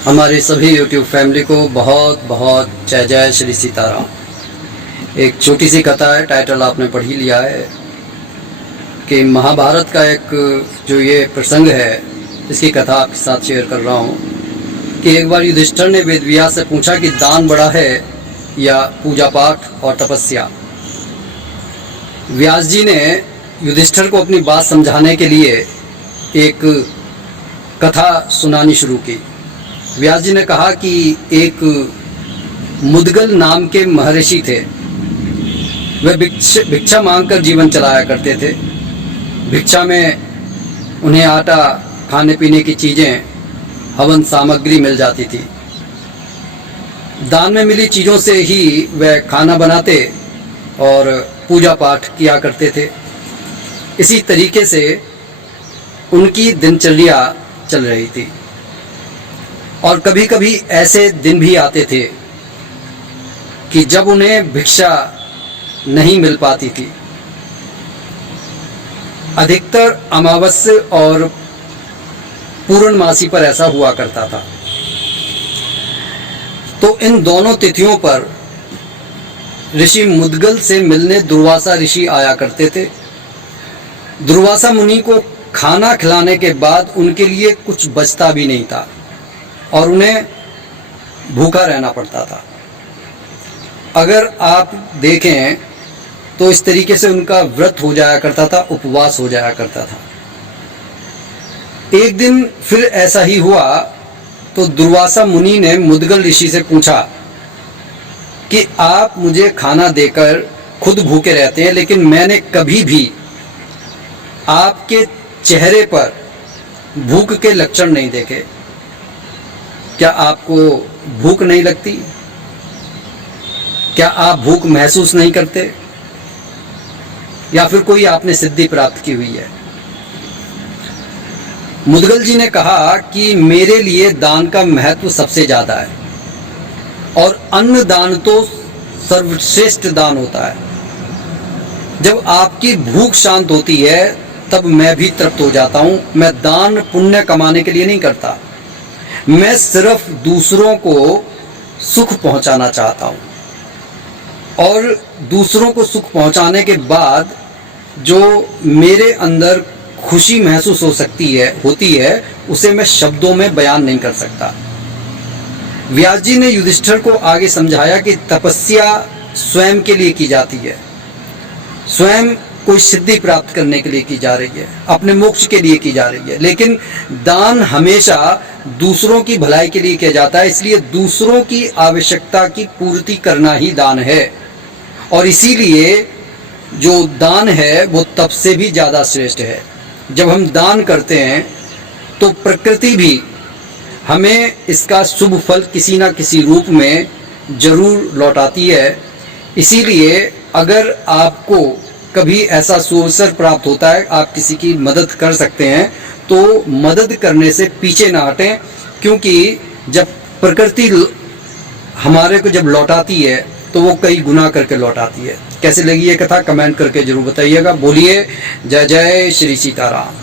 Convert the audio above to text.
हमारे सभी YouTube family को बहुत बहुत जय जय श्री सीताराम। एक छोटी सी कथा है, टाइटल आपने पढ़ ही लिया है कि महाभारत का एक जो ये प्रसंग है, इसकी कथा आपके साथ शेयर कर रहा हूँ कि एक बार युधिष्ठिर ने वेदव्यास से पूछा कि दान बड़ा है या पूजा पाठ और तपस्या। व्यास जी ने युधिष्ठिर को अपनी बात समझाने के लिए एक कथा सुनानी शुरू की। व्यास जी ने कहा कि एक मुदगल नाम के महर्षि थे। वे भिक्षा मांगकर जीवन चलाया करते थे। भिक्षा में उन्हें आटा, खाने पीने की चीज़ें, हवन सामग्री मिल जाती थी। दान में मिली चीज़ों से ही वे खाना बनाते और पूजा पाठ किया करते थे। इसी तरीके से उनकी दिनचर्या चल रही थी। और कभी कभी ऐसे दिन भी आते थे कि जब उन्हें भिक्षा नहीं मिल पाती थी। अधिकतर अमावस्या और पूर्णमासी पर ऐसा हुआ करता था। तो इन दोनों तिथियों पर ऋषि मुदगल से मिलने दुर्वासा ऋषि आया करते थे। दुर्वासा मुनि को खाना खिलाने के बाद उनके लिए कुछ बचता भी नहीं था और उन्हें भूखा रहना पड़ता था। अगर आप देखें तो इस तरीके से उनका व्रत हो जाया करता था, उपवास हो जाया करता था। एक दिन फिर ऐसा ही हुआ तो दुर्वासा मुनि ने मुदगल ऋषि से पूछा कि आप मुझे खाना देकर खुद भूखे रहते हैं, लेकिन मैंने कभी भी आपके चेहरे पर भूख के लक्षण नहीं देखे। क्या आपको भूख नहीं लगती? क्या आप भूख महसूस नहीं करते? या फिर कोई आपने सिद्धि प्राप्त की हुई है? मुदगल जी ने कहा कि मेरे लिए दान का महत्व सबसे ज्यादा है और अन्न दान तो सर्वश्रेष्ठ दान होता है। जब आपकी भूख शांत होती है तब मैं भी तृप्त हो जाता हूं। मैं दान पुण्य कमाने के लिए नहीं करता, मैं सिर्फ दूसरों को सुख पहुंचाना चाहता हूं। और दूसरों को सुख पहुंचाने के बाद जो मेरे अंदर खुशी महसूस होती है उसे मैं शब्दों में बयान नहीं कर सकता। व्यास जी ने युधिष्ठिर को आगे समझाया कि तपस्या स्वयं के लिए की जाती है, स्वयं कोई सिद्धि प्राप्त करने के लिए की जा रही है, अपने मोक्ष के लिए की जा रही है। लेकिन दान हमेशा दूसरों की भलाई के लिए किया जाता है, इसलिए दूसरों की आवश्यकता की पूर्ति करना ही दान है। और इसीलिए जो दान है वो तब से भी ज़्यादा श्रेष्ठ है। जब हम दान करते हैं तो प्रकृति भी हमें इसका शुभ फल किसी ना किसी रूप में जरूर लौटाती है। इसीलिए अगर आपको कभी ऐसा सुअवसर प्राप्त होता है, आप किसी की मदद कर सकते हैं, तो मदद करने से पीछे ना हटें, क्योंकि जब प्रकृति हमारे को जब लौटाती है तो वो कई गुना करके लौटाती है। कैसे लगी ये कथा कमेंट करके जरूर बताइएगा। बोलिए जय जय श्री सीताराम।